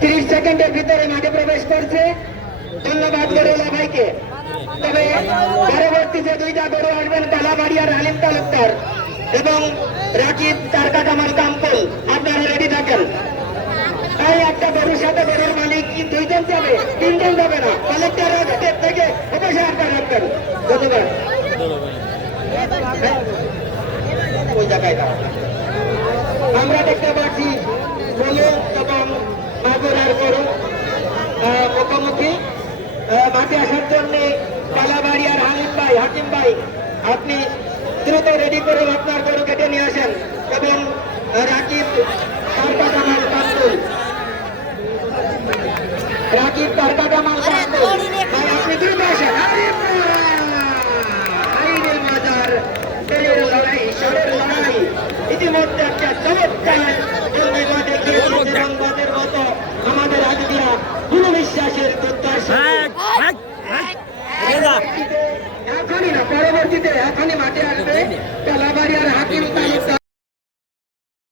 তিরিশ সেকেন্ডের ভিতরে মাঠে প্রবেশ করছে। ধন্যবাদ গরুলা ভাইকে। তবে পরবর্তী যে দুইটা গরু আসবেন, কালাবাড়ি আর আলিম তালুকদার এবং রাকিব তারকা কামাল কামকুল আপনারা রেডি থাকেন? তাই একটা গরুর সাথে গরুর মালিক দুইজন যাবে? তিনজন যাবে না? কালেক্টর থেকে অবশ্যই আপনার রাখবেন ধন্যবাদ। ওই জায়গায় আমরা দেখতে পাচ্ছি গরু এবং মাগুরার গরু আহ, মুখোমুখি মাঠে আসার জন্য কালাবাড়ি আর হালিম ভাই, হাকিম ভাই, আপনি দ্রুত রেডি করে আপনার গরু কেটে নিয়ে আসেন এবং রাকিব রাকিব তারকা এখনই না পরবর্তীতে এখনই মাঠে আসবে কালাবাড়ি আর হাকিম